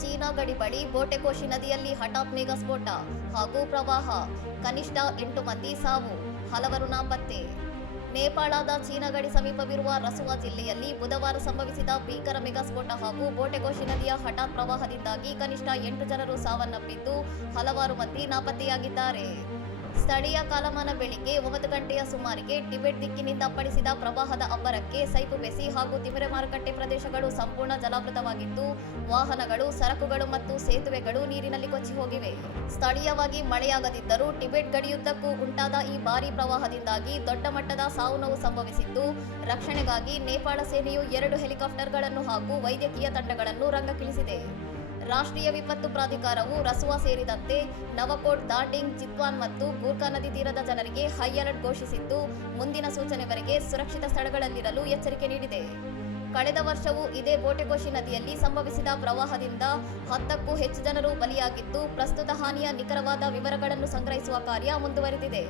China ಗಡಿ ಬಳಿ ಬೋಟೆಕೋಶಿ ನದಿಯಲ್ಲಿ ಹಠಾತ್ ಮೇಘ ಸ್ಫೋಟ ಹಾಗೂ ಪ್ರವಾಹ, ಕನಿಷ್ಠ 8 ಮಂದಿ ಸಾವು, ಹಲವರು ನಾಪತ್ತೆ. ನೇಪಾಳದ ಚೀನಾ ಗಡಿ ಸಮೀಪವಿರುವ ರಸುವಾ ಜಿಲ್ಲೆಯಲ್ಲಿ ಬುಧವಾರ ಸಂಭವಿಸಿದ ಭೀಕರ ಮೆಗಾ ಸ್ಫೋಟ ಹಾಗೂ ಬೋಟೆಕೋಶಿ ನದಿಯ ಹಠಾತ್ ಪ್ರವಾಹದಿಂದಾಗಿ ಕನಿಷ್ಠ 8 ಜನರು ಸಾವನ್ನಪ್ಪಿದ್ದು, ಹಲವಾರು ಮಂದಿ ನಾಪತ್ತೆಯಾಗಿದ್ದಾರೆ. ಸ್ಥಳೀಯ ಕಾಲಮಾನ ಬೆಳಿಗ್ಗೆ 9 ಗಂಟೆಯ ಸುಮಾರಿಗೆ ಟಿಬೆಟ್ ದಿಕ್ಕಿನಿಂದ ಅಪ್ಪಳಿಸಿದ ಪ್ರವಾಹದ ಅಬ್ಬರಕ್ಕೆ ಸೈಪುಬೆಸಿ ಹಾಗೂ ತಿಮರೆ ಮಾರುಕಟ್ಟೆ ಪ್ರದೇಶಗಳು ಸಂಪೂರ್ಣ ಜಲಾವೃತವಾಗಿದ್ದು, ವಾಹನಗಳು, ಸರಕುಗಳು ಮತ್ತು ಸೇತುವೆಗಳು ನೀರಿನಲ್ಲಿ ಕೊಚ್ಚಿ ಹೋಗಿವೆ. ಸ್ಥಳೀಯವಾಗಿ ಮಳೆಯಾಗದಿದ್ದರೂ ಟಿಬೆಟ್ ಗಡಿಯುದ್ದಕ್ಕೂ ಉಂಟಾದ ಈ ಭಾರೀ ಪ್ರವಾಹದಿಂದಾಗಿ ದೊಡ್ಡ ಮಟ್ಟದ ಸಾವು ನೋವು ಸಂಭವಿಸಿದ್ದು, ರಕ್ಷಣೆಗಾಗಿ ನೇಪಾಳ ಸೇನೆಯು 2 ಹೆಲಿಕಾಪ್ಟರ್ಗಳನ್ನು ಹಾಗೂ ವೈದ್ಯಕೀಯ ತಂಡಗಳನ್ನು ರಂಗಕ್ಕಿಳಿಸಿದೆ. ರಾಷ್ಟ್ರೀಯ ವಿಪತ್ತು ಪ್ರಾಧಿಕಾರವು ರಸುವಾ ಸೇರಿದಂತೆ ನವಕೋಟ್, ದಾರ್ಜಿಲಿಂಗ್, ಚಿತ್ವಾನ್ ಮತ್ತು ಗೂರ್ಖಾ ನದಿ ತೀರದ ಜನರಿಗೆ ಹೈ ಅಲರ್ಟ್ ಘೋಷಿಸಿದ್ದು, ಮುಂದಿನ ಸೂಚನೆವರೆಗೆ ಸುರಕ್ಷಿತ ಸ್ಥಳಗಳಲ್ಲಿರಲು ಎಚ್ಚರಿಕೆ ನೀಡಿದೆ. ಕಳೆದ ವರ್ಷವೂ ಇದೇ ಬೋಟೆಕೋಶಿ ನದಿಯಲ್ಲಿ ಸಂಭವಿಸಿದ ಪ್ರವಾಹದಿಂದ 10ಕ್ಕೂ ಹೆಚ್ಚು ಜನರು ಬಲಿಯಾಗಿದ್ದು, ಪ್ರಸ್ತುತ ಹಾನಿಯ ನಿಖರವಾದ ವಿವರಗಳನ್ನು ಸಂಗ್ರಹಿಸುವ ಕಾರ್ಯ ಮುಂದುವರೆದಿದೆ.